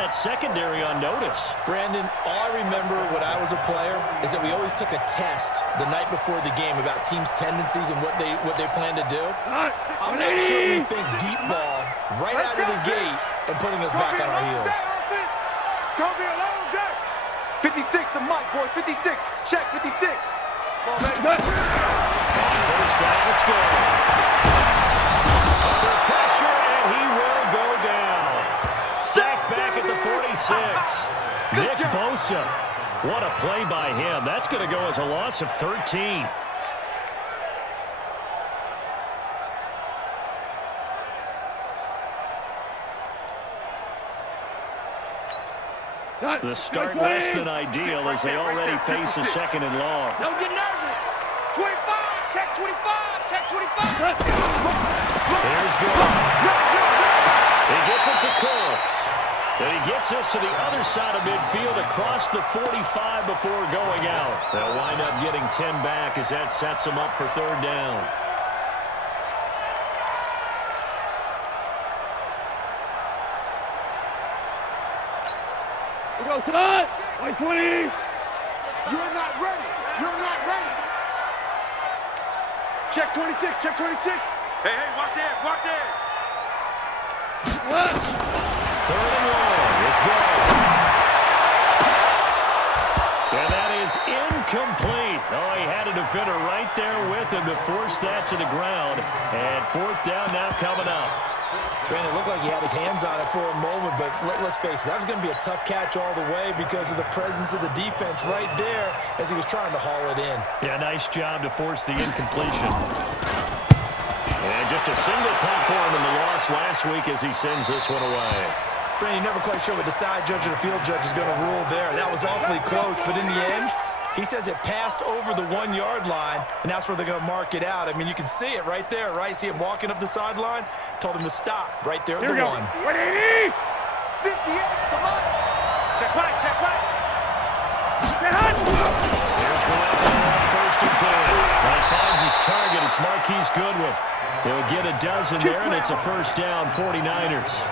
that secondary on notice. Brandon, all I remember when I was a player is that we always took a test the night before the game about teams' tendencies and what they plan to do. I'm not sure we think deep ball right out of the gate and putting us back on our heels. It's going to be a long day. 56, the mic, boys. 56. Check 56. Come on, man. First down, let's go. Under pressure, and he will go down. Sacked back at the 46. Nick Bosa. What a play by him. That's going to go as a loss of 13. The start less than ideal as they already face a second and long. Don't get nervous. 25, check 25, check 25. Here's good. He gets it to Cooks. And he gets us to the other side of midfield across the 45 before going out. They'll wind up getting 10 back as that sets them up for third down. Go tonight. 20. You're not ready. You're not ready. Check 26. Check 26. Hey, watch it. Watch it. What? Third and long. It's good. And that is incomplete. Oh, he had a defender right there with him to force that to the ground. And fourth down now coming up. Brandon, it looked like he had his hands on it for a moment, but let's face it, that was going to be a tough catch all the way because of the presence of the defense right there as he was trying to haul it in. Yeah, nice job to force the incompletion. And just a single punt for him in the loss last week as he sends this one away. Brandon, you're never quite sure what the side judge or the field judge is going to rule there. That was awfully close, but in the end, he says it passed over the 1-yard line, and that's where they're going to mark it out. I mean, you can see it right there, right? See him walking up the sideline? Told him to stop right there at the 1. 180. 58, come on. Check right, check right. Here's Garoppolo, first and 10. When he finds his target, it's Marquise Goodwin. He'll get a dozen there, and it's a first down, 49ers.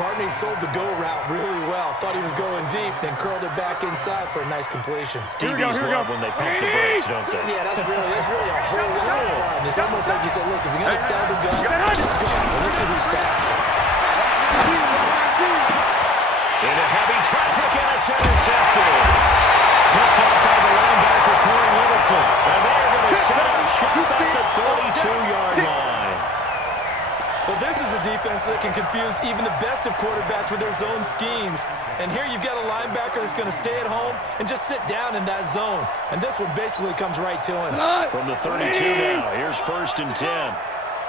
Partney sold the go route really well. Thought he was going deep, then curled it back inside for a nice completion. DBs love when they pump the brakes, don't they? Yeah, that's really a whole lot of fun. It's almost like you said, listen, if you're going to sell the gun, just go. And let's see who's faster. Into heavy traffic, and it's intercepted. Picked up by the linebacker, Corey Littleton. And they're going to set up shop at the 32-yard line. Well, this is a defense that can confuse even the best of quarterbacks with their zone schemes. And here you've got a linebacker that's going to stay at home and just sit down in that zone. And this one basically comes right to him. From the 32 now, here's first and 10.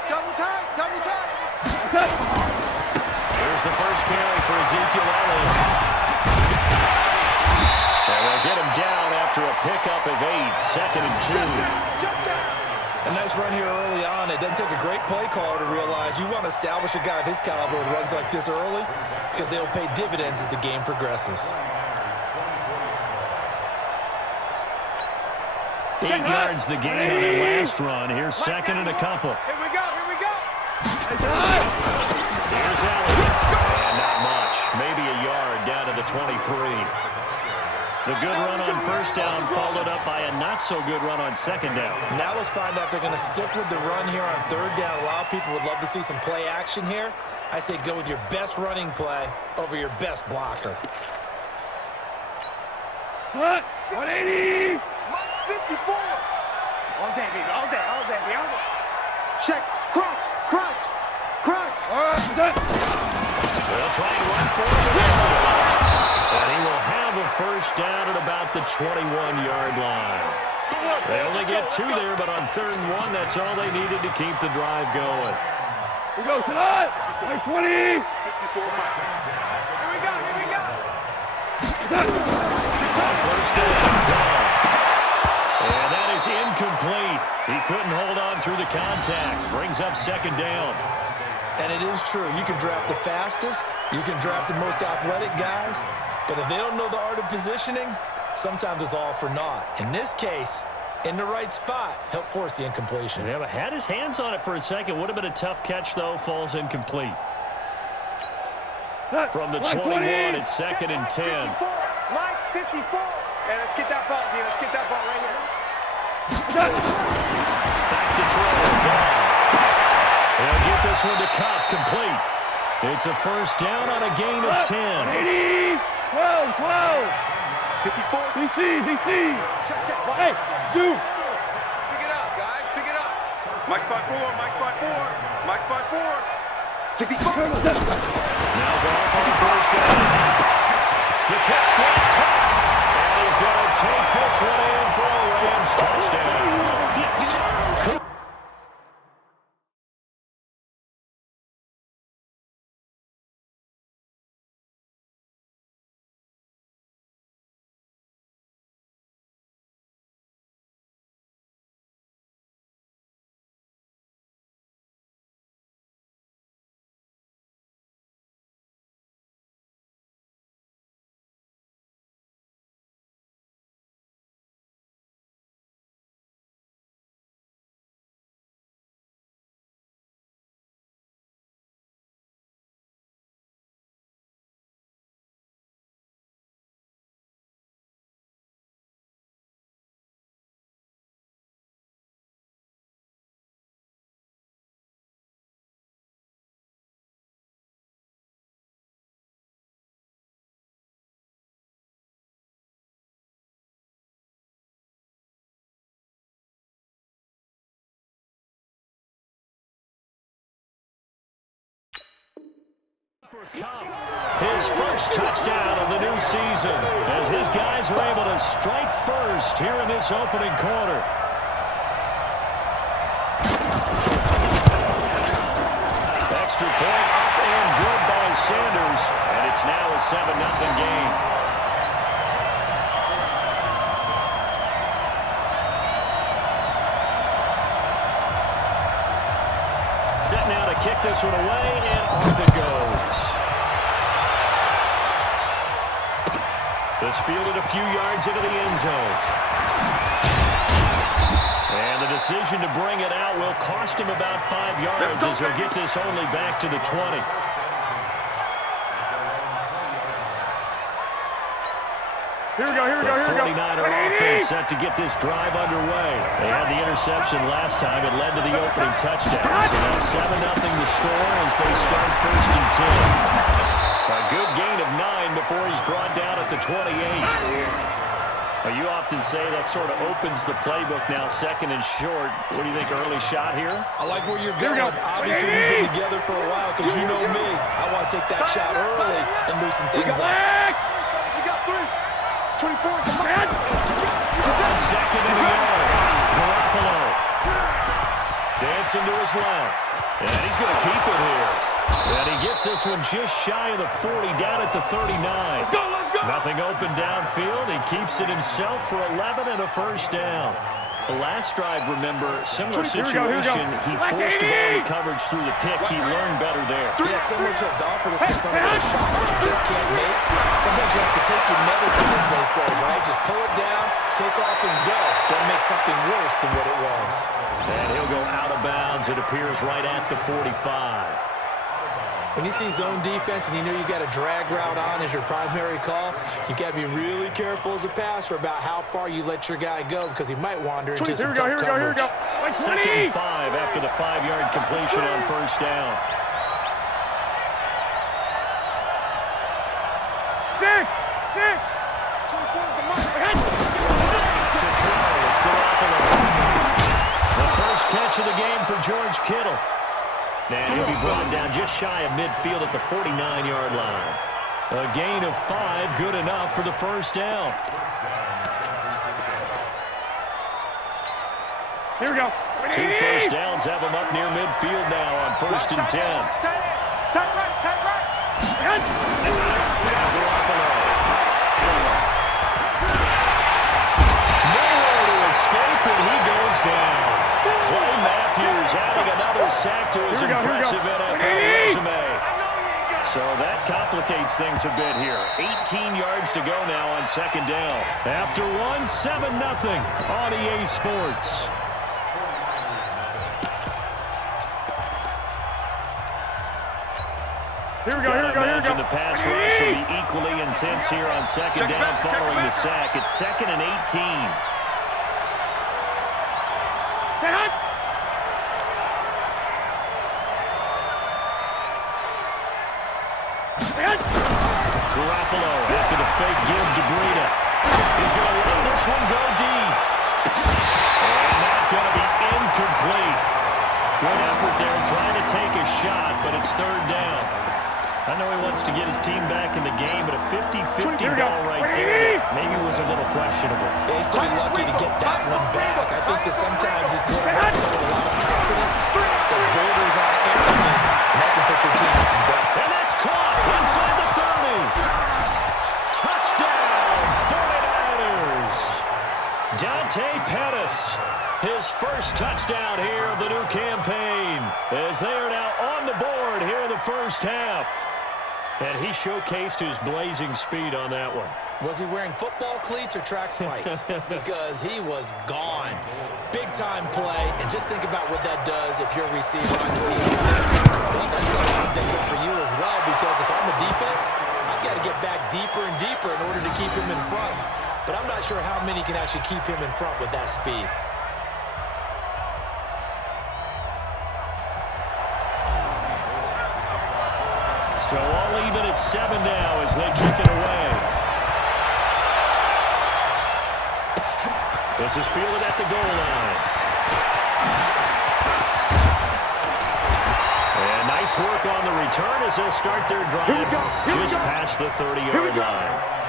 Double tight, double tight. Here's the first carry for Ezekiel Elliott. And they'll get him down after a pickup of 8, second and 2. Shut down. A nice run here early on. It doesn't take a great play caller to realize you want to establish a guy of his caliber with runs like this early because they'll pay dividends as the game progresses. 8 yards the gain on their last run. Here's second and a couple. Here we go, here we go. Here's Elliott. And not much. Maybe a yard down to the 23. The good run on first down followed up by a not-so-good run on second down. Now let's find out if they're going to stick with the run here on third down. A lot of people would love to see some play action here. I say go with your best running play over your best blocker. 180. 54. All day, baby, all day, all day, baby, all day. Check, crunch, crunch, crunch. All right, They'll try and run forward. And he will have a first down at about the 21-yard line. They only get 2 there, but on third and 1, that's all they needed to keep the drive going. We go tonight. 20. 54 miles. Here we go, here we go. On first down. And that is incomplete. He couldn't hold on through the contact. Brings up second down. And it is true. You can draft the fastest. You can draft the most athletic guys. But if they don't know the art of positioning, sometimes it's all for naught. In this case, in the right spot, help force the incompletion. Yeah, but had his hands on it for a second. Would have been a tough catch, though. Falls incomplete. from the 21. It's 2nd and 10. Mike, 54. Hey, let's get that ball, dude. Let's get that ball right here. Back to throw. They'll get this one to Cobb, complete. It's a first down on a gain of 10. 80, 12, 12. 54. DC. Check. Hey, zoom. Pick it up, guys. Pick it up. Mike spot 4. Mike spot 4. Mike spot 4. 64. Now ball on first down. The catch slap. And he's going to take this one in for a Rams touchdown. His first touchdown of the new season as his guys are able to strike first here in this opening quarter. Extra point up and good by Sanders, and it's now a 7-0 game. Set now to kick this one away, and off it goes. This fielded a few yards into the end zone. And the decision to bring it out will cost him about 5 yards as he'll get this only back to the 20. Here we go. The 49er offense set to get this drive underway. They had the interception last time. It led to the opening touchdown. So now 7-0 to score as they start 1st and 10. A good gain of 9 before he's brought down at the 28. Well, you often say that sort of opens the playbook now, 2nd and short. What do you think, early shot here? I like where you're going. Obviously, we've been together for a while because you know me. I want to take that shot early and loosen things up. We got 3. 24 is the man. 2nd and a yard. Garoppolo dancing to his left. And he's going to keep it here. And he gets this one just shy of the 40, down at the 39. Let's go. Nothing open downfield. He keeps it himself for 11 and a first down. The last drive, remember, similar situation. He forced the ball into coverage through the pick. He learned better there. Yeah, similar to a golfer that's in front of a shot that you just can't make. Sometimes you have to take your medicine, as they say, right? Just pull it down, take off, and go. Don't make something worse than what it was. And he'll go out of bounds. It appears right at the 45. When you see zone defense and you know you got a drag route on as your primary call, you got to be really careful as a passer about how far you let your guy go because he might wander into some tough coverage. 2nd and 5 after the 5-yard completion on first down. 6. To throw, it's Garoppolo. The first catch of the game for George Kittle. And he'll be brought down just shy of midfield at the 49-yard line. A gain of 5, good enough for the first down. Here we go. 2 first downs have him up near midfield now on 1st and 10. Tight right. Garoppolo. Nowhere to escape, and he goes down. Clay Matthews adding another sack to his impressive NFL resume. So that complicates things a bit here. 18 yards to go now on 2nd down. After 7-0 on EA Sports. Here we go. and the pass rush will be equally intense here on second down following the sack. It's 2nd and 18. Garoppolo after the fake give to Breida. He's going to let this one go deep. And that's going to be incomplete. Good effort there trying to take a shot, but it's 3rd down. I know he wants to get his team back in the game, but a 50-50 ball right there maybe was a little questionable. Yeah, he's pretty lucky to get that one back. I think that sometimes his quarterback with a lot of confidence that borders on arrogance, and that can put your team in some doubt. And that's caught inside the 30. Touchdown, 49ers. Dante Pettis, his first touchdown here of the new campaign, as they are now on the board here in the first half. And he showcased his blazing speed on that one. Was he wearing football cleats or track spikes? Because he was gone. Big-time play, and just think about what that does if you're a receiver on the team. Well, that's going to open things up for you as well, because if I'm a defense, I've got to get back deeper and deeper in order to keep him in front. But I'm not sure how many can actually keep him in front with that speed. So all even at 7 now as they kick it away. This is fielded at the goal line. And nice work on the return as they'll start their drive just past the 30-yard line.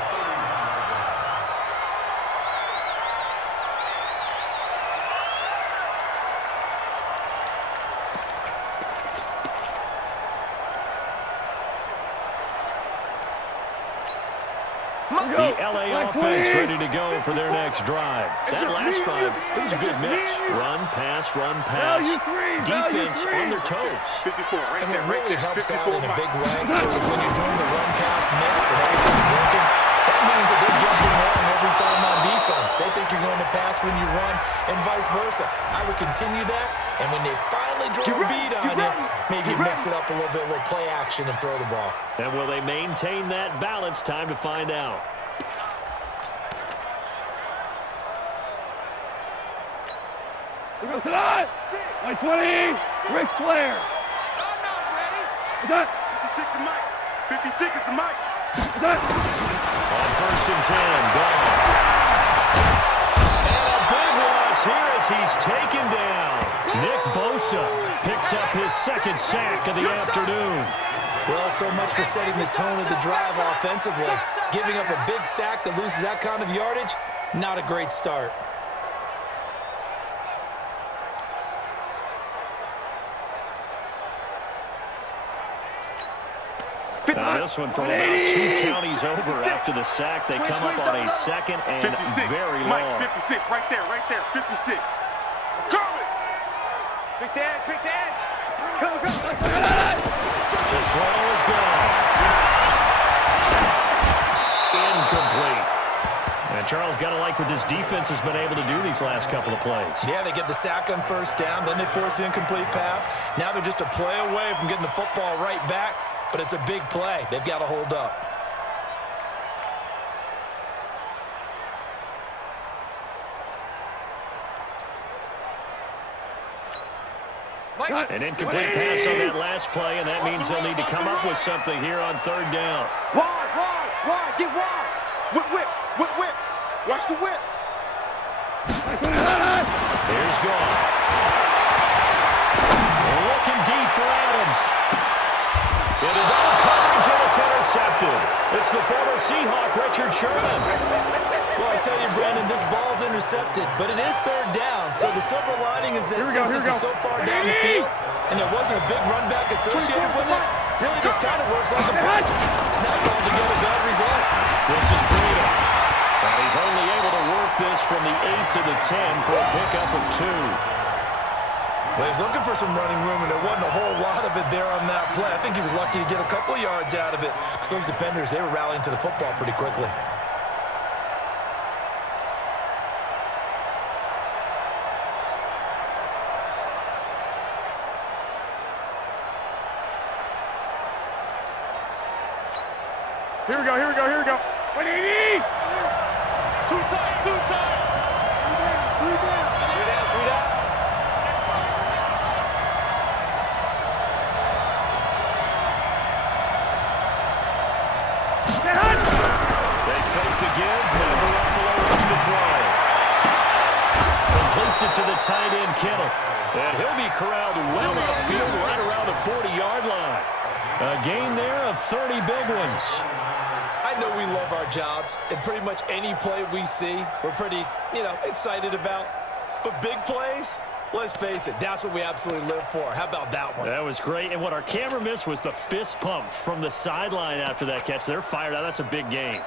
The LA offense ready to go for their next drive. That last drive, it was a good mix. Run, pass, defense on their toes. And what really helps out in a big way is when you're doing the run-pass mix and everything's working, that means that they're guessing wrong every time on defense. They think you're going to pass when you run and vice versa. I would continue that, and when they finally draw a beat on you, maybe mix it up a little bit, a little play action and throw the ball. And will they maintain that balance? Time to find out. M20, Ric Flair. I'm not ready. What's that? 56 is Mike. 56 is the Mike. What's that? On 1st and 10, gone. And a big loss here as he's taken down. Nick Bosa picks up his 2nd sack of the afternoon. Well, so much for setting the tone of the drive offensively. Giving up a big sack that loses that kind of yardage, not a great start. Now this one from about 2 counties over after the sack. They come up on a 2nd and 56. very long. Mike, 56, right there, 56. Coming. Pick the edge. Come. The throw is gone. Incomplete. And Charles, got to like what this defense has been able to do these last couple of plays. Yeah, they get the sack on 1st down, then they force the incomplete pass. Now they're just a play away from getting the football right back. But it's a big play. They've got to hold up. An incomplete pass on that last play, and that means they'll need to come up with something here on 3rd down. Wide, get wide. Whip. Watch the whip. Here's gone. Looking deep for Adams. Into double coverage, and it's intercepted. It's the former Seahawk, Richard Sherman. Well, I tell you, Brandon, this ball's intercepted, but it is 3rd down. So the silver lining is that since this is so far down the field, and there wasn't a big run back associated with it, really this kind of works like a punch. Snap it all together, bad result. This is Breida. And he's only able to work this from the 8 to the 10 for a pickup of 2. Well, he's looking for some running room, and there wasn't a whole lot of it there on that play. I think he was lucky to get a couple of yards out of it. Because those defenders, they were rallying to the football pretty quickly. Here we go, here we go, here we go. 180! Two times, two times. Three down. Three down, three down. They fake the give. Now Garoppolo wants to throw. Completes it to the tight end, Kittle. And he'll be corralled well upfield right around the 40-yard line. A gain there of 30 big ones. I know we love our jobs, and pretty much any play we see, we're pretty, excited about. But big plays, let's face it, that's what we absolutely live for. How about that one? That was great, and what our camera missed was the fist pump from the sideline after that catch. They're fired out. That's a big gain.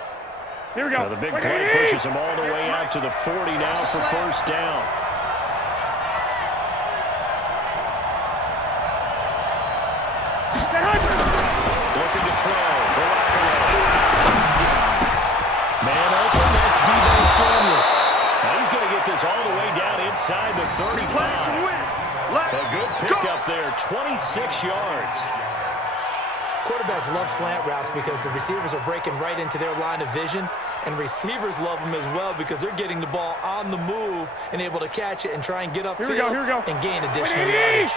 Here we go. The big play pushes him all the way out to the 40 now for first down. Looking to throw. Man open, that's Debo Samuel. Now he's going to get this all the way down inside the 35. A good pickup there, 26 yards. Quarterbacks love slant routes because the receivers are breaking right into their line of vision, and receivers love them as well because they're getting the ball on the move and able to catch it and try and get upfield and gain additional yardage.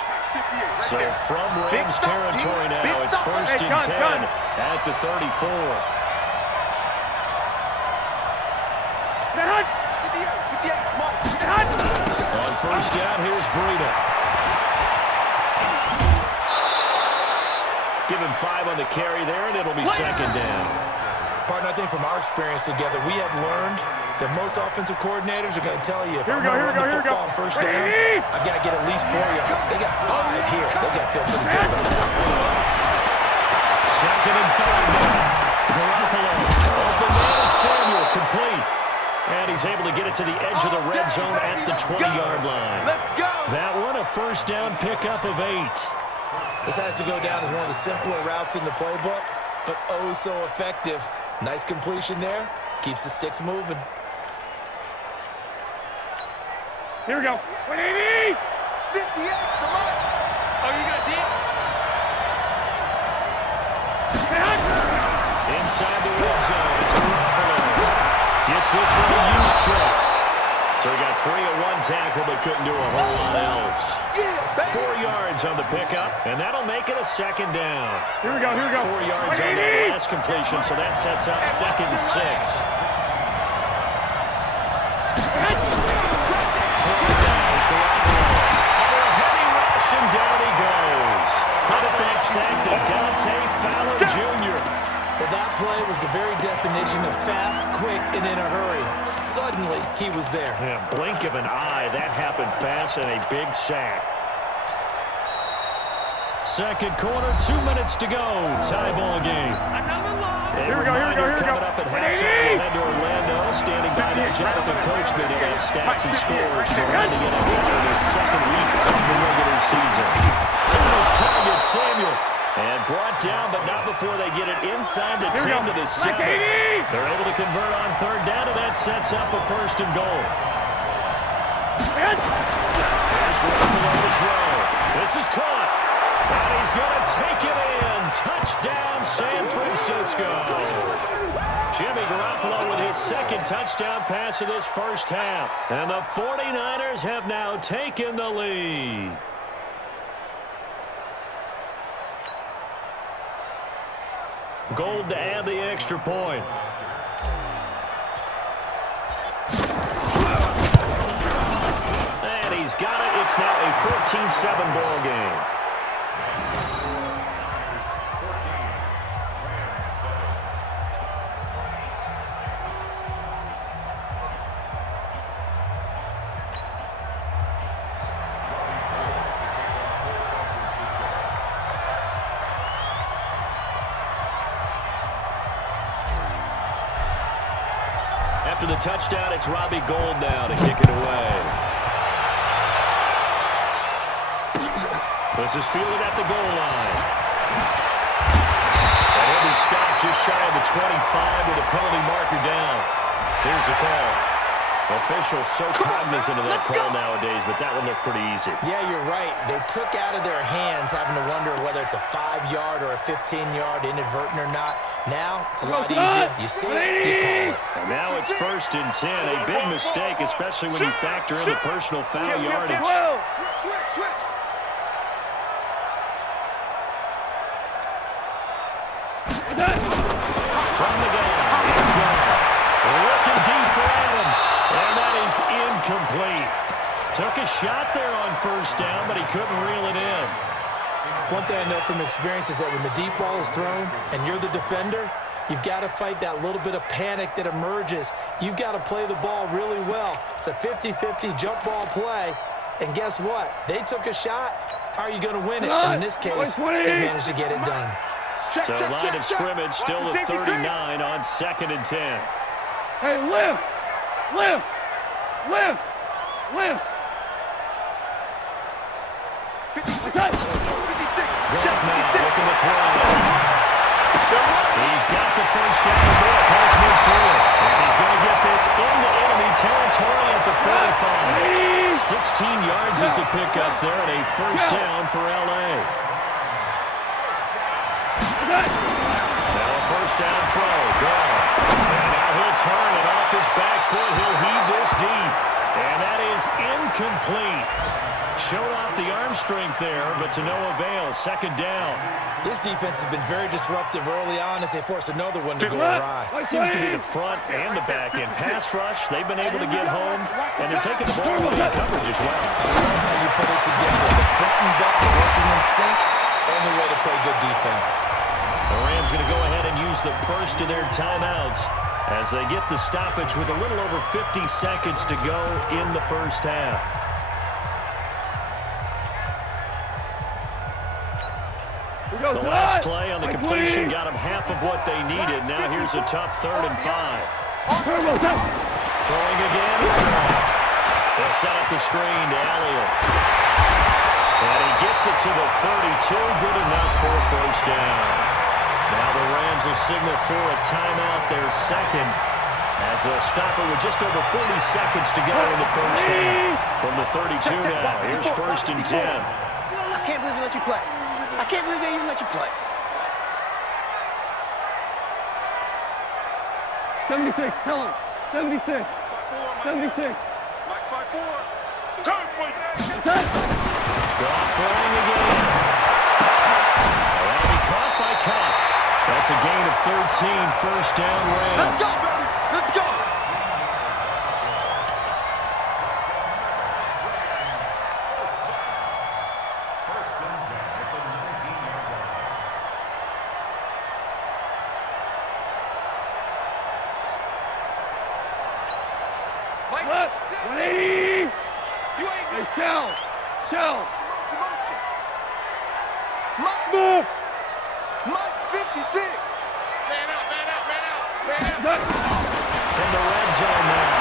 So from Rams territory now, it's first and 10 at the 34. On first down, here's Breida. Give him 5 on the carry there, and it'll be second down. Partner, I think from our experience together, we have learned that most offensive coordinators are going to tell you, if I'm going to run the football on first down, I've got to get at least 4 yards. They got 5 here. They got to feel pretty good about that. Second and 5 now. Garoppolo. Open man, Samuel, complete. And he's able to get it to the edge of the red zone at the 20-yard line. Let's go. That one, a first down pickup of 8. This has to go down as one of the simpler routes in the playbook, but oh so effective. Nice completion there. Keeps the sticks moving. Here we go. 180! 58, come on. Oh, you got deep? Inside the red zone, it's Garoppolo. Gets this one a use check. So he got free of one tackle, but couldn't do a whole lot else. 4 yards on the pickup, and that'll make it a second down. Here we go, here we go. 4 yards on that last completion, so that sets up second and 6. And down he goes. Credit that sack to Dante Fowler Jr. Well, that play was the very definition of fast, quick, and in a hurry. Suddenly, he was there. Yeah, blink of an eye, that happened fast, and a big sack. Second quarter, 2 minutes to go. Tie ball game. Here we go, here we go, here we go. Coming up at halftime, we'll head to Orlando. Standing by there, Jonathan Coachman. He'll have stats and scores for rounding it up in his second week of the regular season. There's target Samuel. And brought down, but not before they get it inside the 10 to the 7. They're able to convert on third down, and that sets up a first and goal. There's Garoppolo to throw. This is caught. And he's going to take it in. Touchdown, San Francisco. Jimmy Garoppolo with his second touchdown pass of this first half. And the 49ers have now taken the lead. Gold to add the extra point. And he's got it. It's now a 14-7 ball game. After the touchdown, it's Robbie Gould now to kick it away. This is fielded at the goal line. And he'll be stopped just shy of the 25 with a penalty marker down. Here's the call. Officials so cognizant of that call nowadays, but that one looked pretty easy. Yeah, you're right. They took out of their hands having to wonder whether it's a 5-yard or a 15-yard inadvertent or not. Now, it's a lot easier. You see it, you call it. And now it's 1st and 10. A big mistake, especially when you factor in the personal foul yardage. Switch. From the gun, it's gone. Looking deep for Adams, and that is incomplete. Took a shot there on 1st down, but he couldn't reel it in. One thing I know from experience is that when the deep ball is thrown and you're the defender, you've got to fight that little bit of panic that emerges. You've got to play the ball really well. It's a 50-50 jump ball play, and guess what? They took a shot. How are you going to win it? And in this case, they managed to get it done. So line of scrimmage still at 39 on 2nd and 10. Hey, lift. Goff now looking to throw. He's got the 1st down and more past midfield. And he's going to get this into enemy territory at the 45. 16 yards is the pickup there, and a 1st down for L.A. Now a 1st down throw. Gone. And now he'll turn it off his back foot. He'll heave this deep. And that is incomplete. Showed off the arm strength there, but to no avail. 2nd down. This defense has been very disruptive early on as they force another one to go awry. Seems to be the front and the back end. Pass rush, they've been able to get home, and they're taking the ball away in coverage as well. I love how you put it together. The front and back working in sync. Only way to play good defense. The Rams going to go ahead and use the first of their timeouts as they get the stoppage with a little over 50 seconds to go in the 1st half. The last play on the completion got them half of what they needed. Now here's a tough 3rd and 5. Throwing again is gone. They'll set up the screen to Elliott. And he gets it to the 32. Good enough for a 1st down. Now the Rams will signal for a timeout, their 2nd, as they'll stop it with just over 40 seconds to go in the 1st half. From the 32 now, here's 1st and 10. I can't believe they let you play. I can't believe they even let you play. 76, tell him. 76. 76. Mike 5-4. Goff throwing again. And he caught by Cup. That's a gain of 13, 1st down Rams. Let's go, baby. Let's go. Left. 180. Hey, Shell. Motion. Mike's 56. Man out. From the red zone now.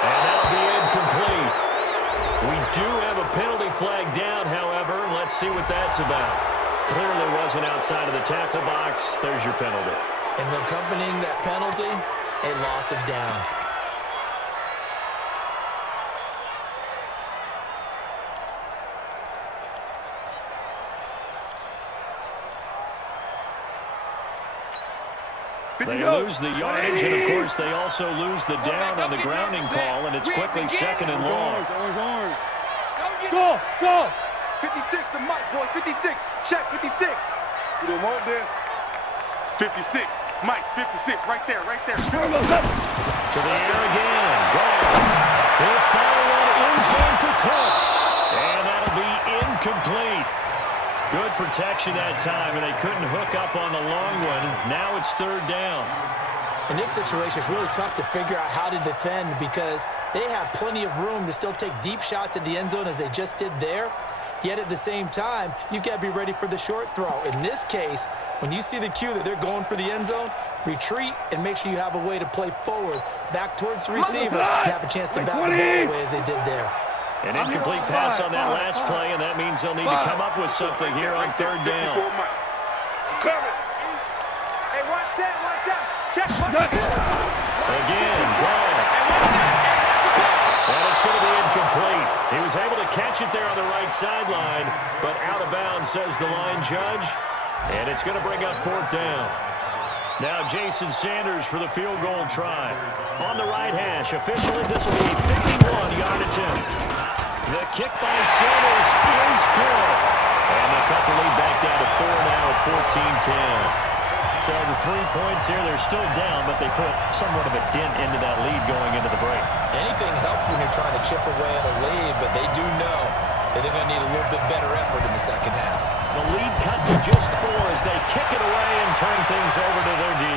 And that'll be incomplete. We do have a penalty flag down, however. Let's see what that's about. Clearly wasn't outside of the tackle box. There's your penalty. And accompanying that penalty, a loss of down. They lose the yardage, and of course they also lose the down on the grounding call, and it's quickly 2nd and long. Go. 56 to Mike, boys. 56. Check 56. We don't want this. 56. Mike, 56. Right there. To the air again. Gone. He'll fire one end zone for Cooks. And that'll be incomplete. Good protection that time, and they couldn't hook up on the long one. Now it's 3rd down. In this situation, it's really tough to figure out how to defend because they have plenty of room to still take deep shots at the end zone as they just did there. Yet at the same time, you've got to be ready for the short throw. In this case, when you see the cue that they're going for the end zone, retreat and make sure you have a way to play forward, back towards the receiver, and have a chance to bat the ball away as they did there. An incomplete pass on that last play, and that means they'll need to come up with something here on 3rd down. Hey, watch that. Check. Again, gone. And it's going to be incomplete. He was able to catch it there on the right sideline, but out of bounds, says the line judge. And it's going to bring up fourth down. Now Jason Sanders for the field goal try. On the right hash, officially this will be a 51-yard attempt. The kick by Sanders is good. And they cut the lead back down to 4 now at 14-10. So the 3 points here, they're still down, but they put somewhat of a dent into that lead going into the break. Anything helps when you're trying to chip away at a lead, but they do know that they're going to need a little bit better effort in the second half. The lead cut to just 4 as they kick it away and turn things over to their D.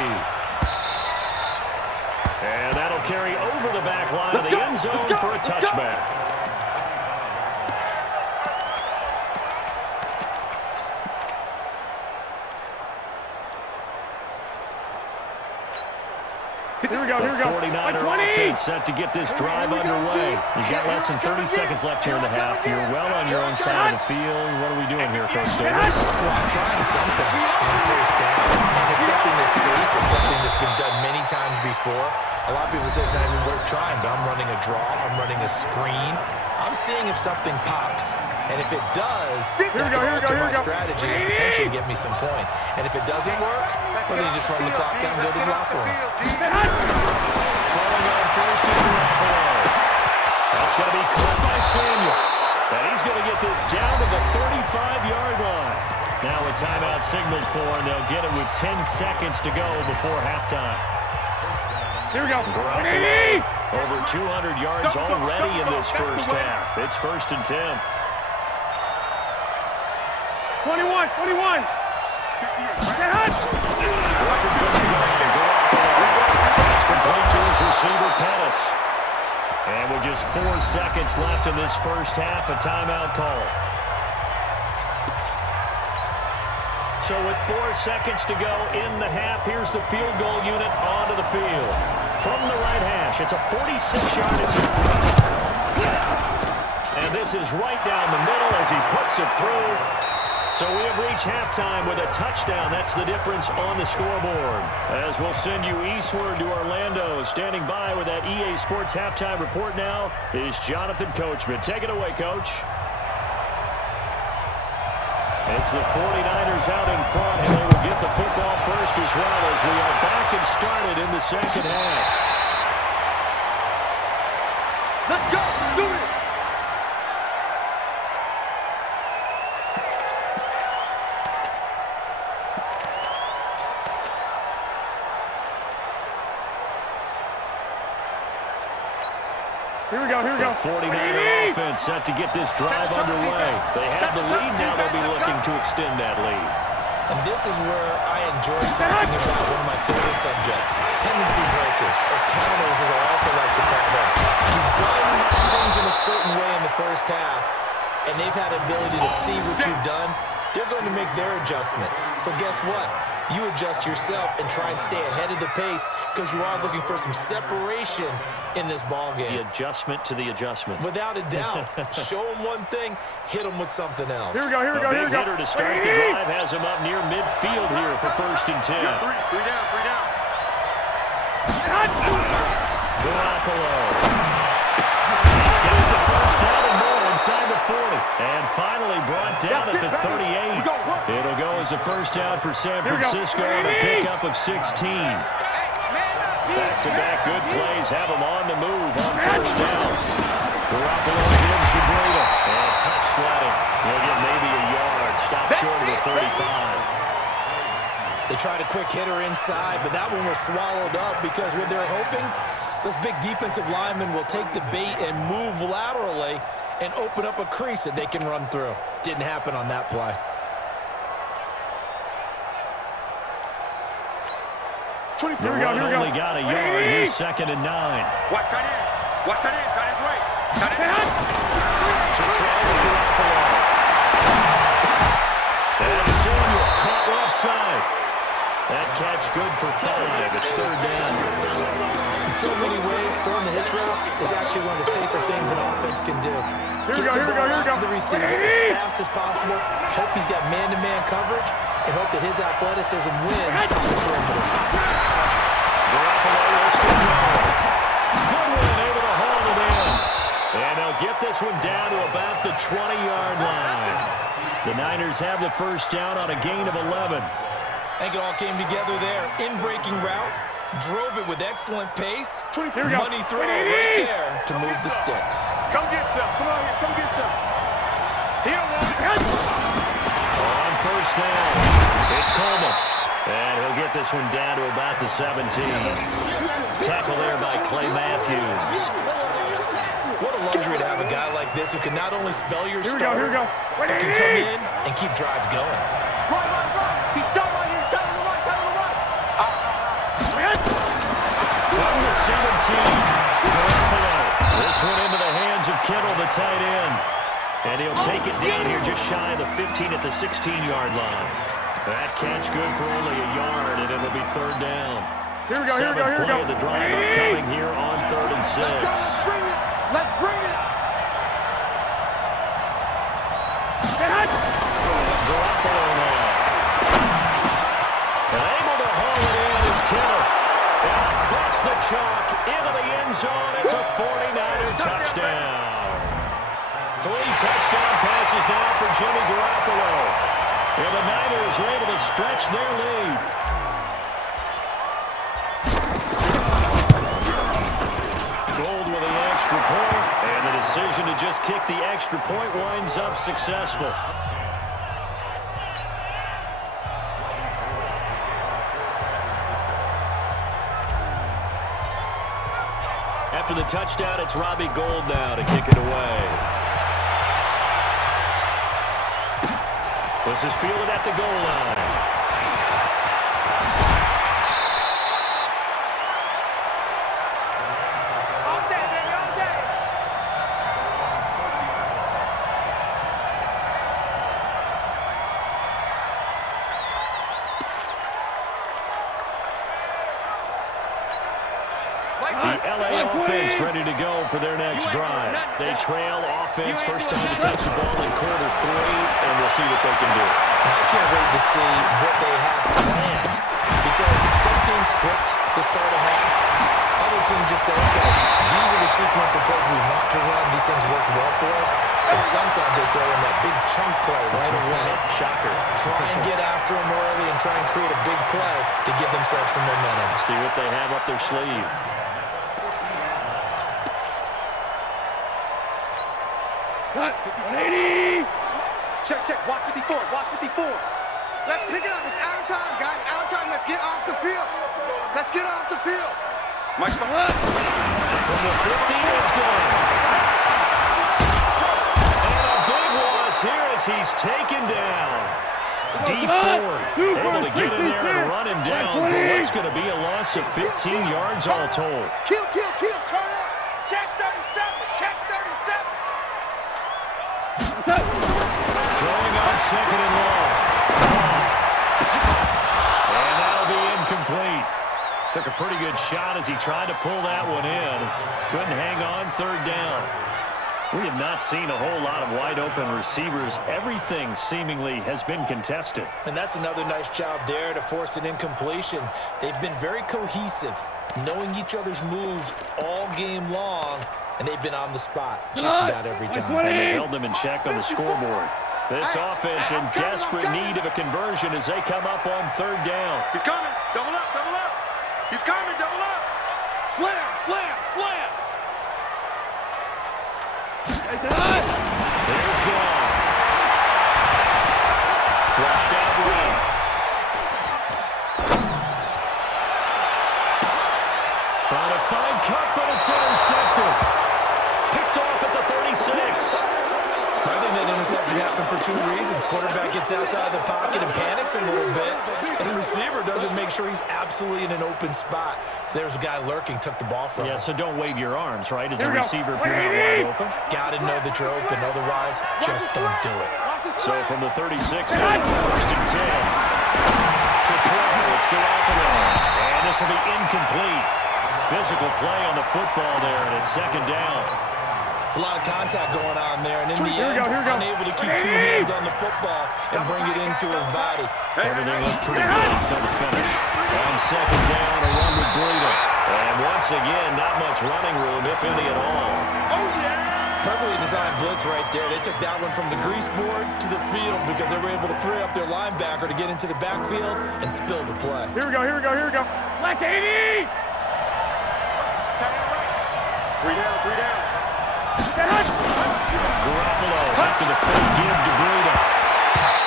And that'll carry over the back line of the end zone for a touchback. Here we go, here we go. 49er offense set to get this drive underway. You've got less than 30 seconds left here in the half. You're well on your own side of the field. What are we doing here, Coach Davis? Well, I'm trying something on first down. And it's something that's safe. It's something that's been done many times before. A lot of people say it's not even worth trying, but I'm running a draw. I'm running a screen. I'm seeing if something pops. And if it does, that can alter my strategy and potentially get me some points. And if it doesn't work, well, then you just run the clock down and go to the locker room. Throwing on first is Garoppolo. That's going to be caught by Samuel. And he's going to get this down to the 35-yard line. Now a timeout signaled for, and they'll get it with 10 seconds to go before halftime. Here we go. Garoppolo, over 200 yards already in this first half. It's 1st and 10. 21. It's complete to his receiver, Pettis. And with just 4 seconds left in this first half, a timeout call. So with 4 seconds to go in the half, here's the field goal unit onto the field. From the right hash, it's a 46-yard attempt. And this is right down the middle as he puts it through. So we have reached halftime with a touchdown. That's the difference on the scoreboard. As we'll send you eastward to Orlando. Standing by with that EA Sports halftime report now is Jonathan Coachman. Take it away, Coach. It's the 49ers out in front, and they will get the football first as well as we are back and started in the second half. Let's go. Do it. Here we go. The 49er offense set to get this drive underway. They have the lead now. They'll be looking to extend that lead. And this is where I enjoy talking about one of my favorite subjects, tendency breakers, or counters as I also like to call them. You've done things in a certain way in the first half, and they've had the ability to see what you've done. They're going to make their adjustments. So guess what? You adjust yourself and try and stay ahead of the pace because you are looking for some separation in this ball game. The adjustment to the adjustment. Without a doubt. Show them one thing, hit them with something else. Here we go. A big hitter to start the drive has him up near midfield here for 1st and 10. Three down. Garoppolo. He's getting the first down and more inside the 40. And finally brought down at the 38. It'll go as a first down for San Francisco and a pickup of 16. Back-to-back good plays have him on the move on first down. Garoppolo gives you Breda. And tough sledding. He'll get maybe a yard. Stop short of the 35. They tried a quick hitter inside, but that one was swallowed up because what they're hoping, those big defensive linemen will take the bait and move laterally and open up a crease that they can run through. Didn't happen on that play. The run only got a yard. Here's 2nd and 9. Watch that in. Watch that in. Tight end right. Tight end. To throw is Garoppolo. And Samuel caught left side. That catch good for 5. It's 3rd down. In so many ways, throwing the hitch route is actually one of the safer things an offense can do. Get the ball out to the receiver as fast as possible. Hope he's got man-to-man coverage, and hope that his athleticism wins on the perimeter. Garoppolo looks to throw. 20-yard line. The Niners have the first down on a gain of 11. I think it all came together there. In-breaking route, drove it with excellent pace. Money throw right there to move the sticks. Come get some. Come on here. Come get some. Here, On first down, it's Coleman. And he'll get this one down to about the 17. Tackle there by Clay Matthews. What a luxury to have a guy like this who can not only spell your starter, Here we go. but can come in and keep drives going. Right. He's talking about you. Tell him to right. From the 17, Garoppolo. This one into the hands of Kittle, the tight end. And he'll take it down here just shy of the 15 at the 16-yard line. That catch good for only a yard, and it'll be third down. Here we go. Seventh play of the drive upcoming here on 3rd and 6. Let's go. Let's bring it. Let's bring it. Garoppolo now. And able to haul it in is Kittle. And across the chalk into the end zone. It's a 49er touchdown. 3 touchdown passes now for Jimmy Garoppolo. And the Niners are able to stretch their lead. Gold with the extra point, and the decision to just kick the extra point winds up successful. After the touchdown, it's Robbie Gould now to kick it away. This is fielded at the goal line. All day, baby, all day. The LA offense ready to go for their next drive. They trail offense, first time to touch the ball in quarter 3, and we'll see what they can do. And I can't wait to see what they have planned, because some teams script to start a half, other teams just go, okay, these are the sequence of plays we want to run. These things worked well for us. And sometimes they throw in that big chunk play right away. Shocker. Try and get after them early and try and create a big play to give themselves some momentum. See what they have up their sleeve. Cut. 180. Check, check. Watch 54. Watch 54. Let's pick it up. It's our time, guys. Our time. Let's get off the field. Let's get off the field. Mike. From the 50, it's gone. And a big loss here as he's taken down. D Ford able to get in there and run him down for what's going to be a loss of 15 yards all told. Kill, kill, kill. Turn up. Check 37. Check 37. Throwing on 2nd and long. And that'll be incomplete. Took a pretty good shot as he tried to pull that one in. Couldn't hang on 3rd down. We have not seen a whole lot of wide-open receivers. Everything seemingly has been contested. And that's another nice job there to force an incompletion. They've been very cohesive, knowing each other's moves all game long, and they've been on the spot just about every time. And they held them in check on the scoreboard. This offense in desperate need of a conversion as they come up on 3rd down. He's coming. Double up, double up. He's coming, double up. Slam, slam, slam. There's gone. Flushed out right. Trying to find Cup, but it's intercepted. Picked off at the 36. I think that interception happened for 2 reasons. Quarterback gets outside the pocket and panics a little bit, and the receiver doesn't make sure he's absolutely in an open spot. So there's a guy lurking, took the ball from him. Yeah, so don't wave your arms, right, as a Here we go. receiver if you're not wide open. Got to know that you're open, otherwise just don't do it. So from the 36 now, 1st and 10. To throw, it's Garoppolo. And this will be incomplete. Physical play on the football there, and it's 2nd down. It's a lot of contact going on there, and in the Here we end, go. unable to keep 2 hands on the football and bring it into his body. Everything looked pretty good until the finish. On 2nd down, a run with Breida. And once again, not much running room, if any at all. Oh, yeah. Perfectly designed blitz right there. They took that one from the grease board to the field because they were able to free up their linebacker to get into the backfield and spill the play. Here we go, here we go, here we go. Black 80! Tight end right. Three down. Garoppolo after the fake give to Breida.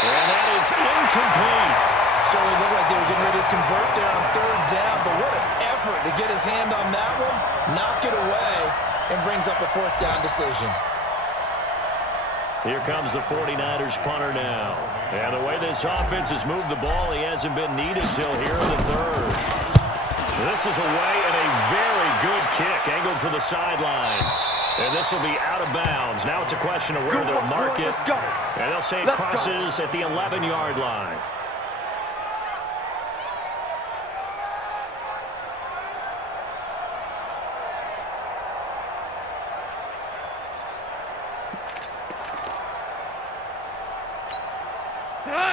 And that is incomplete. So it looked like they were getting ready to convert there on third down, but what an effort to get his hand on that one, knock it away, and brings up a fourth down decision. Here comes the 49ers punter now. And the way this offense has moved the ball, he hasn't been needed till here in the third. This is away and a very good kick, angled for the sidelines. And this will be out of bounds. Now it's a question of where they'll mark it. And they'll say it crosses at the 11-yard line.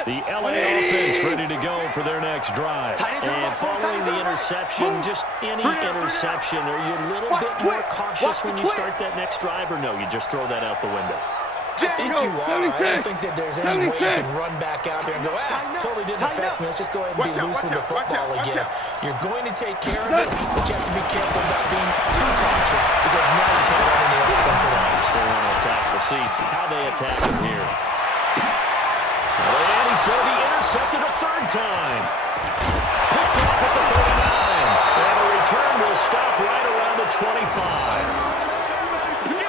The LA offense ready to go for their next drive. And following the interception, just any interception, are you a little bit more cautious when you start that next drive, or no, you just throw that out the window? I think you are. I don't think that there's any way you can run back out there and go, totally didn't affect me. Let's just go ahead and be loose with the football again. You're going to take care of it, but you have to be careful about being too cautious because now you can't run any offensive line. Still want to attack. We'll see how they attack him here. And he's going to be intercepted a third time. Picked off at the 39. And a return will stop right around the 25.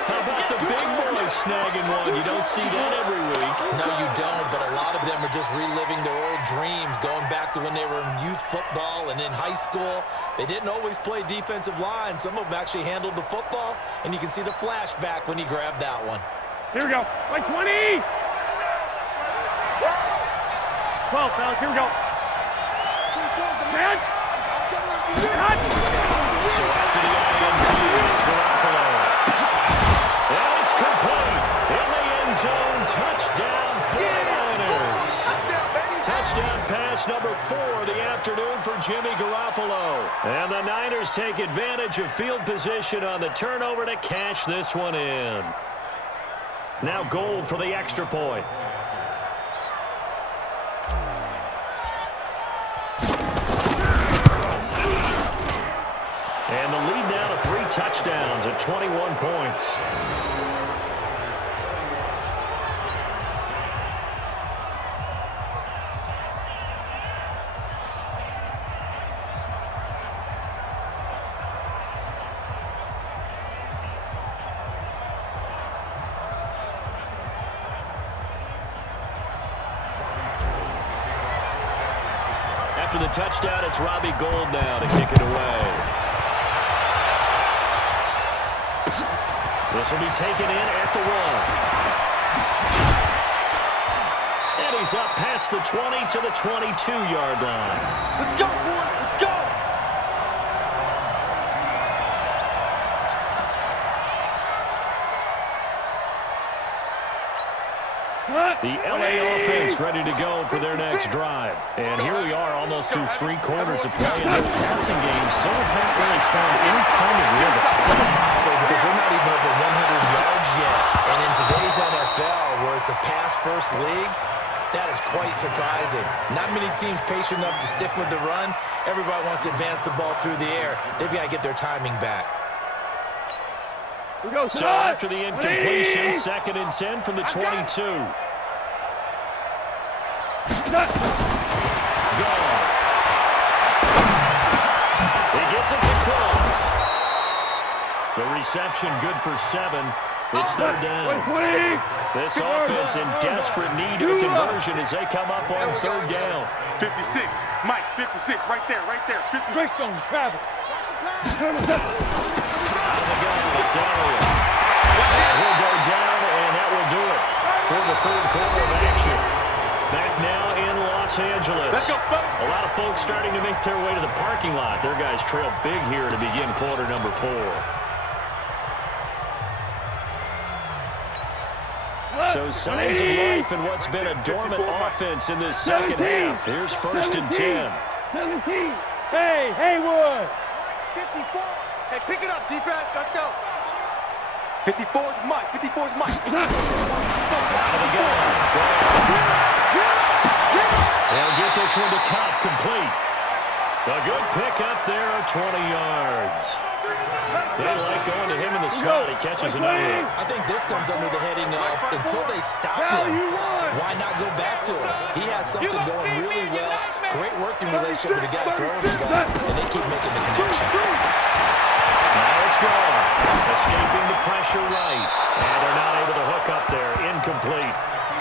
How about the big boys snagging one? You don't see that every week. No, you don't, but a lot of them are just reliving their old dreams, going back to when they were in youth football and in high school. They didn't always play defensive line. Some of them actually handled the football, and you can see the flashback when he grabbed that one. Here we go. Like 20! 12, fellas, here we go. Man! So after the INT, it's Garoppolo. And it's complete. In the end zone, touchdown 49ers. Touchdown pass number 4 of the afternoon for Jimmy Garoppolo. And the Niners take advantage of field position on the turnover to cash this one in. Now Gold for the extra point. And the lead now to 3 touchdowns at 21 points. After the touchdown, it's Robbie Gould now to kick it away. This will be taken in at the 1. And he's up past the 20 to the 22-yard line. Let's go, boy. Let's go. The LA offense ready to go for their next drive. And here we are almost through 3 quarters of play. And this passing game still has not really found any kind of rhythm. Because they're not even over 100 yards yet. And in today's NFL, where it's a pass-first league, that is quite surprising. Not many teams patient enough to stick with the run. Everybody wants to advance the ball through the air. They've got to get their timing back. So after the incompletion, 2nd and 10 from the 22. Gone. He gets it to Cross. The reception good for 7. It's 3rd down. This offense in desperate need of a conversion as they come up on 3rd down. 56. Mike, 56. Right there. 56. Greystone, travel. It's Elliott. And he'll go down, and that will do it for the 3rd quarter of action. Back now in Los Angeles. Let's go, buddy. A lot of folks starting to make their way to the parking lot. Their guys trail big here to begin quarter number 4. So signs of life in what's been a dormant offense in this second half. Here's 1st and 10. 17. Hey, Haywood. 54. Hey, pick it up, defense. Let's go. 54's Mike. 54's Mike. They'll get this one to Cobb, complete. A good pick up there of 20 yards. They like going to him in the slot. He catches another one. I think this comes under the heading of until they stop him, why not go back to him? He has something going really well. Great working relationship with the guy throwing the ball, and they keep making the connection. Now it's gone. Escaping the pressure right. And they're not able to hook up there. Incomplete.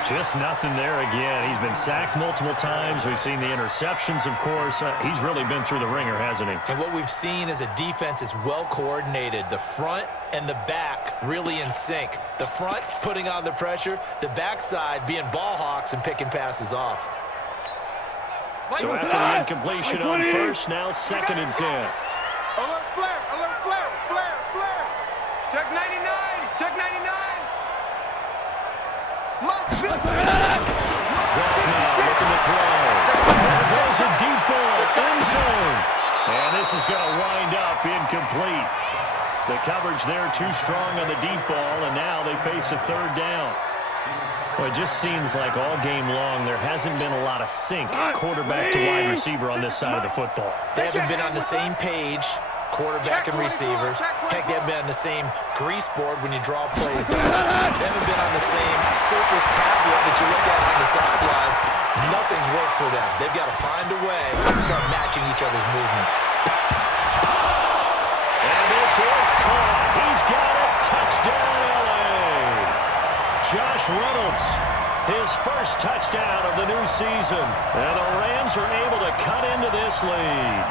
Just nothing there again. He's been sacked multiple times. We've seen the interceptions, of course. He's really been through the ringer, hasn't he? And what we've seen is a defense is well coordinated. The front and the back really in sync. The front putting on the pressure. The backside being ball hawks and picking passes off. So after the incompletion on first, now 2nd and 10. Alert flare, alert flare, flare, flare. Check 99, check 99. Mike, Goff now looking to throw. There goes a deep ball, end zone. And this is going to wind up incomplete. The coverage there too strong on the deep ball, and now they face a 3rd down. Well, it just seems like all game long there hasn't been a lot of sync quarterback to wide receiver on this side of the football. They haven't been on the same page, quarterback and receivers. Heck, they haven't been on the same grease board when you draw plays. They haven't been on the same surface tablet that you look at on the sidelines. Nothing's worked for them. They've got to find a way to start matching each other's movements. And this is caught. He's got it. Touchdown, LA. Josh Reynolds, his first touchdown of the new season. And the Rams are able to cut into this lead.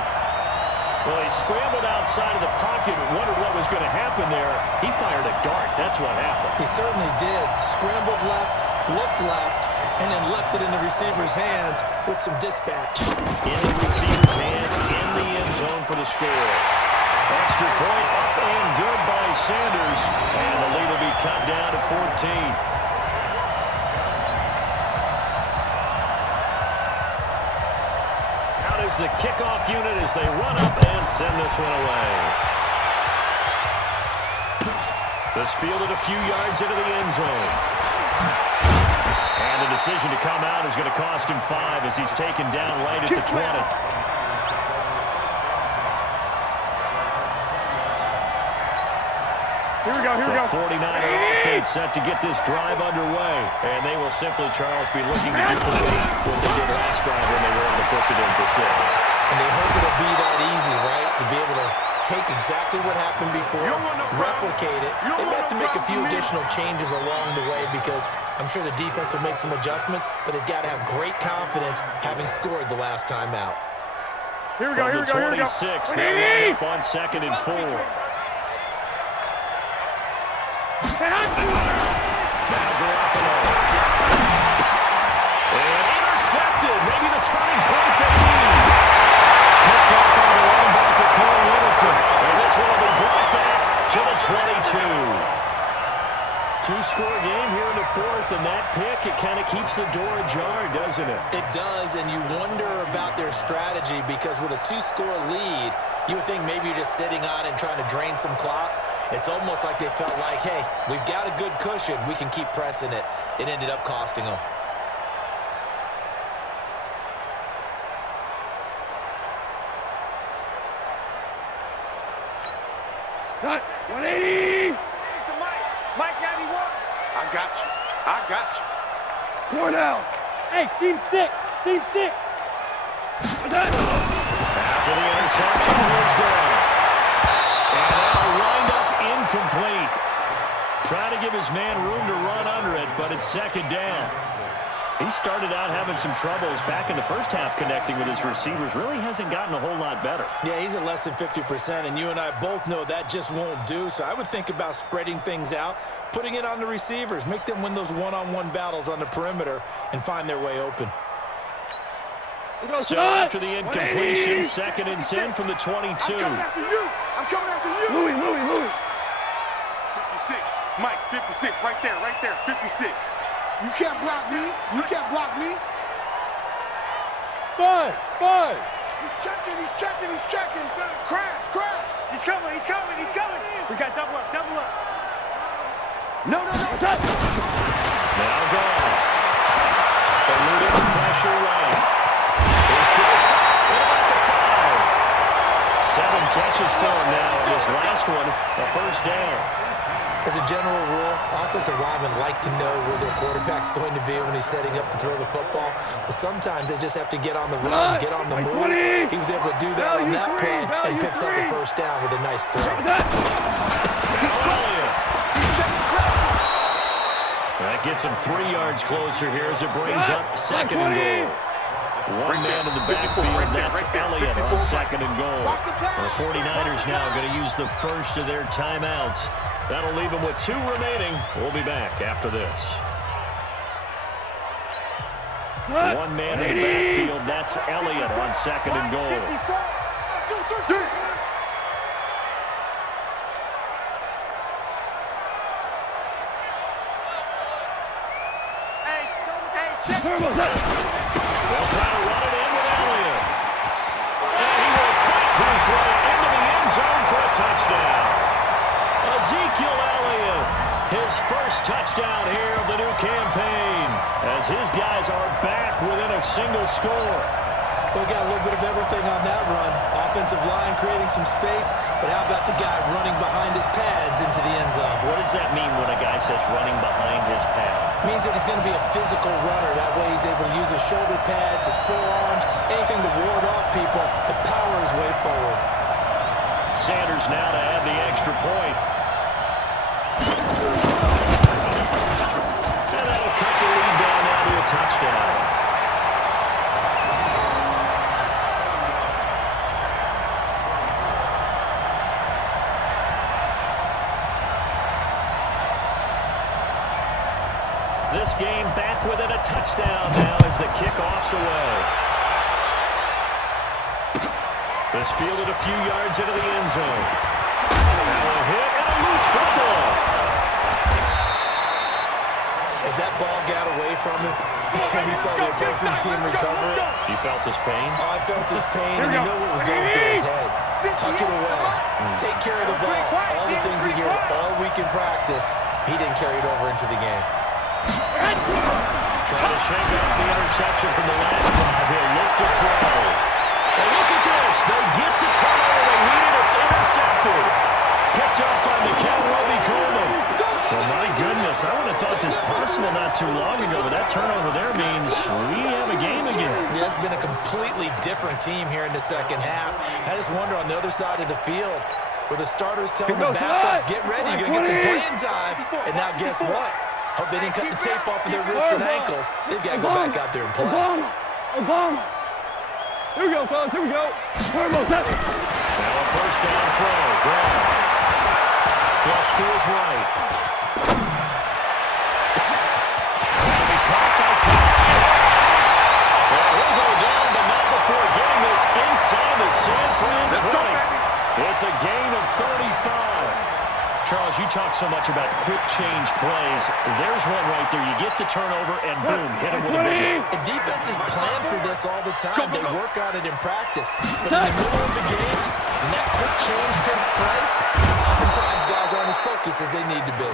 Well, he scrambled outside of the pocket and wondered what was going to happen there. He fired a dart. That's what happened. He certainly did. Scrambled left, looked left, and then left it in the receiver's hands with some dispatch. In the receiver's hands, in the end zone for the score. Extra point up and good by Sanders. And the lead will be cut down to 14. Out is the kickoff unit as they run up and send this one away. This fielded a few yards into the end zone. And the decision to come out is going to cost him 5 as he's taken down right at the 20. Here we go, here we go. The 49er offense set to get this drive underway. And they will simply, Charles, be looking to duplicate what they did last drive when they were able to push it in for 6. And they hope it'll be that easy, right? To be able to take exactly what happened before, replicate it. They may have to make a few additional changes along the way because I'm sure the defense will make some adjustments, but they've got to have great confidence having scored the last time out. Here we go, here we go, here we go. From the 26, they'll line up on 2nd and 4. Now Garoppolo. And intercepted. Maybe the turning point they need. Picked up by the linebacker, Corey Littleton. And this one will be brought back to the 22. Two-score game here in the 4th, and that pick, it kind of keeps the door ajar, doesn't it? It does, and you wonder about their strategy because with a 2-score lead, you would think maybe you're just sitting on it and trying to drain some clock. It's almost like they felt like, hey, we've got a good cushion. We can keep pressing it. It ended up costing them. Cut. 180. Mike 91. I got you. I got you. Four down. Hey, seam 6. Seam 6. After the interception, here's Goff. And that'll wind up incomplete. Trying to give his man room to run under it, but it's 2nd down. He started out having some troubles back in the first half connecting with his receivers. Really hasn't gotten a whole lot better. Yeah, he's at less than 50%, and you and I both know that just won't do. So I would think about spreading things out, putting it on the receivers, make them win those one-on-one battles on the perimeter and find their way open. So after the incompletion, 2nd and 10 from the 22. I'm coming after you. I'm coming after you. Louis. 56. Mike, 56. Right there, 56. You can't block me. You can't block me. Buzz. He's checking. Crash. He's coming. We got double up. No, no, no. Now gone. Eluding the pressure right. Here's through. What about the 5? 7 catches for him now. This last one, a first down. As a general rule, offensive linemen like to know where their quarterback's going to be when he's setting up to throw the football. But sometimes they just have to get on the run, get on the move. He was able to do that on that play and picks up a first down with a nice throw. That gets him 3 yards closer here as it brings up second and goal. One man in the backfield, that's Elliott on second and goal. The 49ers now going to use the first of their timeouts. That'll leave them with 2 remaining. We'll be back after this. One man in the backfield, that's Elliott on second and goal. They'll try to run it in with Elliott. And he will fight his way into the end zone for a touchdown. Ezekiel Elliott, his first touchdown here of the new campaign, as his guys are back within a single score. We got a little bit of everything on that run. Offensive line creating some space, but how about the guy running behind his pads into the end zone? What does that mean when a guy says running behind his pad? Means that he's going to be a physical runner. That way he's able to use his shoulder pads, his forearms, anything to ward off people, but power his way forward. Sanders now to add the extra point. And that'll cut the lead down now to a touchdown. This game back within a touchdown now as the kickoff's away. This fielded a few yards into the end zone. Now a hit and a loose football. As that ball got away from him, and he saw the opposing team recover it. You felt his pain? Oh, I felt his pain, and you know what was going through his head. Tuck it away. Take care of the ball. All the things he heard all week in practice, he didn't carry it over into the game. Trying to shake off the interception from the last drive. He'll look to throw. And look at this. They get the turnover they needed. It's intercepted. Picked up on the count, Roby Coleman. So, my goodness, I would have thought this possible not too long ago, but that turnover there means we have a game again. Yeah, it's been a completely different team here in the second half. I just wonder on the other side of the field, where the starters telling the backups, get ready, you're going to get some playing time. And now guess what? Hope they didn't cut the tape off of their wrists and ankles. They've got to go back out there and play. Obama. Here we go, fellas. Here we go. Now a first down throw. Brown. Flush to his right. He'll go down, but not before getting this inside the San Fran 20. It's a gain of 35. Charles, you talk so much about quick change plays. There's one right there. You get the turnover, and boom, hit him with a big one. And defenses plan for this all the time. They work on it in practice. But in the middle of the game, when that quick change takes place, oftentimes guys aren't as focused as they need to be.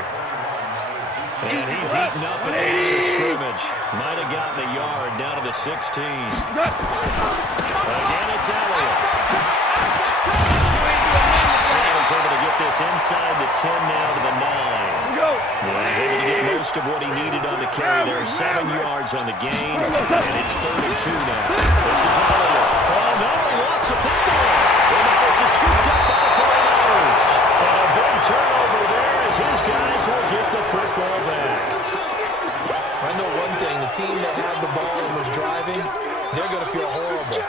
And he's eaten up at the line of scrimmage. Might have gotten a yard down to the 16. Again, it's Elliott. He's able to get this inside the 10 now to the 9. He's able to get most of what he needed on the carry there. 7 yards on the gain, and it's 3rd and 2 now. This is Elliott. Oh, no, he lost the football. And now it's scooped up by the 49ers. And a big turnover there as his guys will get the football back. I know one thing. The team that had the ball and was driving, they're going to feel horrible.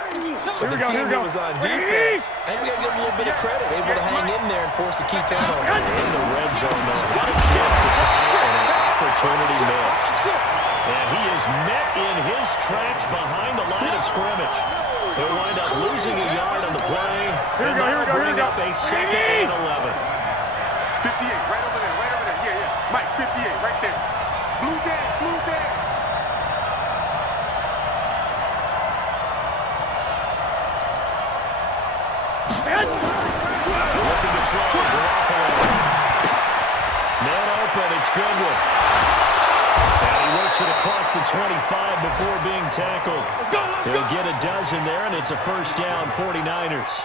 But the team that was on defense, I think we got to give them a little bit of credit, able to hang in there and force a key turnover. In the red zone, though, what a chance to tie and an opportunity missed. And he is met in his tracks behind the line of scrimmage. He'll wind up losing a yard on the play. And that'll bring up a 2nd and 11. 58, right over there, right over there. Yeah, yeah. Mike, 58, right there. Blue Dan, blue Dan. Looking to throw, Garoppolo. Man open. It's Goodwin. And he works it across the 25 before being tackled. He'll get a dozen there, and it's a first down, 49ers.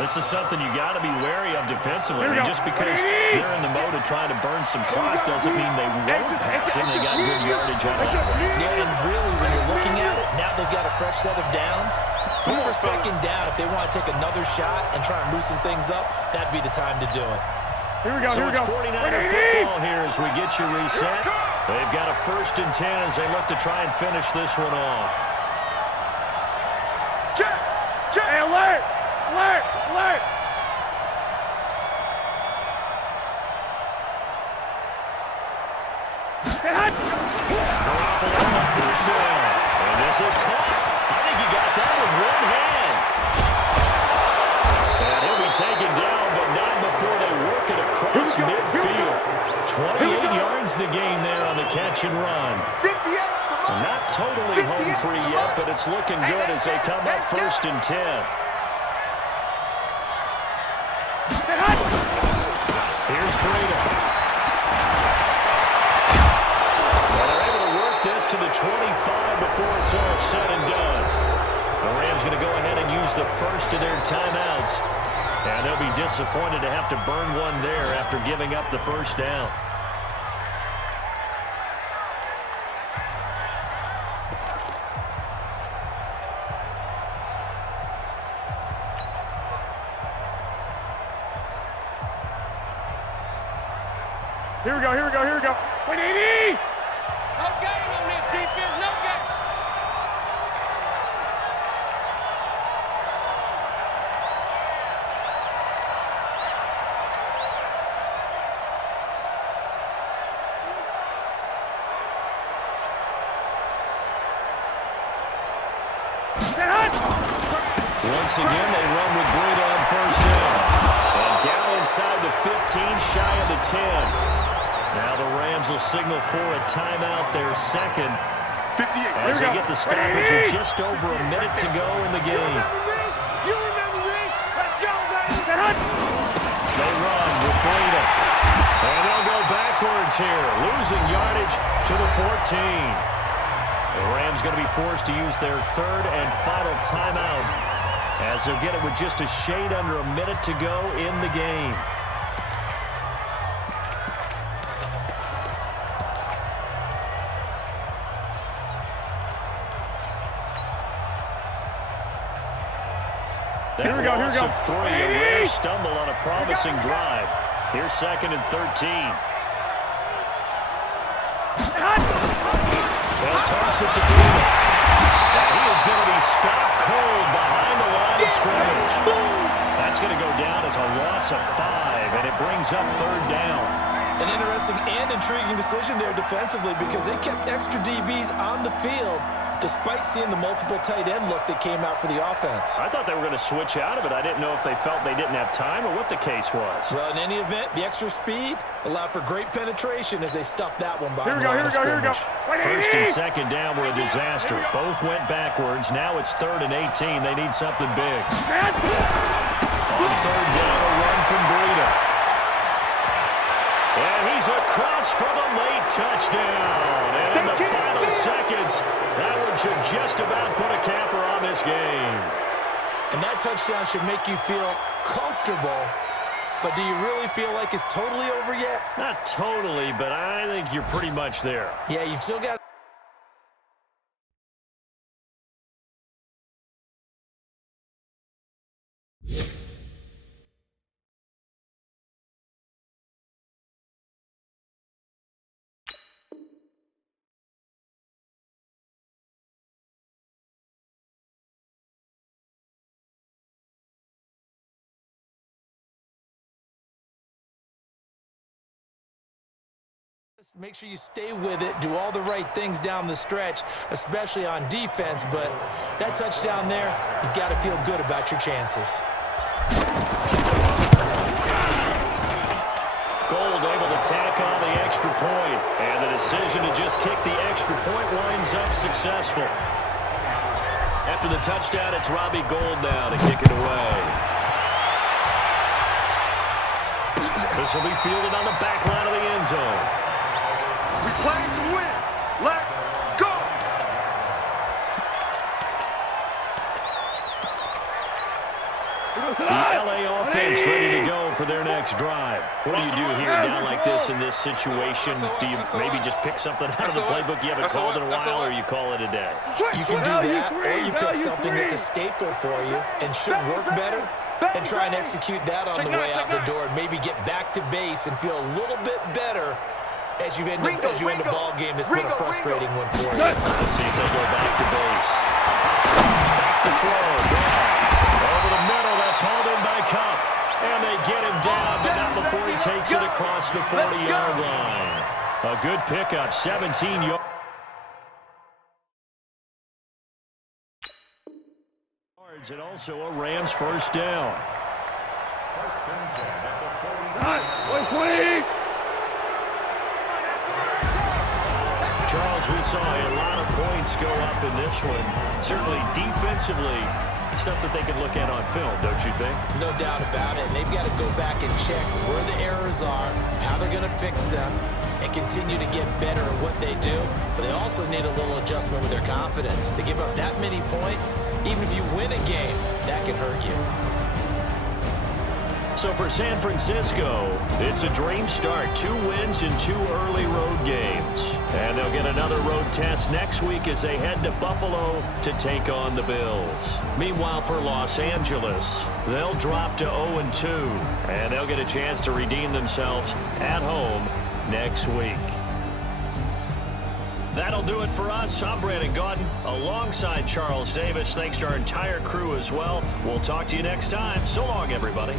This is something you got to be wary of defensively. I mean, just because they're in the mode of trying to burn some clock doesn't mean they won't pass him. They got good yardage out of that. Yeah, and really, when you're looking at it, now they've got a fresh set of downs. Look for second down if they want to take another shot and try and loosen things up. That'd be the time to do it. Here we go, So here we it's go. 49er football here as we get you reset. They've got a 1st and 10 as they look to try and finish this one off. Hey, alert! Alert! Alert! Hey, hot! Garoppolo on first down. And this is caught. I think he got that with one hand. And he'll be taken down, but not before they work it across midfield. 28 yards the gain there on the catch and run. 58. Not totally home free yet, but it's looking good as they come up 1st and 10. Here's Breida. Well, they're able to work this to the 25 before it's all said and done. The Rams going to go ahead and use the first of their timeouts. And they'll be disappointed to have to burn one there after giving up the first down. Here we go, here we go, here we go. 180! No game on this defense, no game. Once again, they run with Breida on first down. And down inside the 15, shy of the 10. Now the Rams will signal for a timeout, their second, 58. as they get the stoppage with just over a minute to go in the game. You remember me? Let's go, baby. They run with Breida. And they'll go backwards here, losing yardage to the 14. The Rams going to be forced to use their 3rd and final timeout, as they'll get it with just a shade under a minute to go in the game. Here we go, here we go. Of 3, a rare stumble on a promising drive. Here's 2nd and 13. They'll toss it to Breida. And he is going to be stopped cold behind the line of scrimmage. That's going to go down as a loss of 5, and it brings up 3rd down. An interesting and intriguing decision there defensively because they kept extra DBs on the field despite seeing the multiple tight end look that came out for the offense. I thought they were going to switch out of it. I didn't know if they felt they didn't have time or what the case was. Well, in any event, the extra speed allowed for great penetration as they stuffed that one behind Here we the go, line here we of go, here we go. scrimmage. 1st and 2nd down were a disaster. Both went backwards. Now it's 3rd and 18. They need something big. On 3rd down, a run from Breida. And he's across for the late touchdown. And in the final seconds, that one should just about put a capper on this game. And that touchdown should make you feel comfortable, but do you really feel like it's totally over yet? Not totally, but I think you're pretty much there. Yeah, you've still got... Make sure you stay with it, do all the right things down the stretch, especially on defense, but that touchdown there, you've got to feel good about your chances. Gold able to tack on the extra point, and the decision to just kick the extra point winds up successful. After the touchdown, it's Robbie Gould now to kick it away. This will be fielded on the back line of the end zone. We play to win. Let's go. The LA offense ready to go for their next drive. What do you do here down like this in this situation? Do you maybe just pick something out of the playbook you haven't called in a while, or you call it a day? You can do that, or you pick something that's a staple for you and should work better and try and execute that on the way out the door and maybe get back to base and feel a little bit better as you end a ball game that's been a frustrating one for you. Let's see if they go back to base. Back to throw. Over the middle, that's hauled in by Cup. And they get him down, but not before he takes it across the 40-yard line. A good pickup, 17 yards. And also a Rams first down. Charles, we saw a lot of points go up in this one. Certainly defensively, stuff that they can look at on film, don't you think? No doubt about it. And they've got to go back and check where the errors are, how they're going to fix them, and continue to get better at what they do. But they also need a little adjustment with their confidence. To give up that many points, even if you win a game, that can hurt you. So for San Francisco, it's a dream start. 2 wins in 2 early road games. And they'll get another road test next week as they head to Buffalo to take on the Bills. Meanwhile, for Los Angeles, they'll drop to 0-2. And they'll get a chance to redeem themselves at home next week. That'll do it for us. I'm Brandon Gaudin alongside Charles Davis. Thanks to our entire crew as well. We'll talk to you next time. So long, everybody.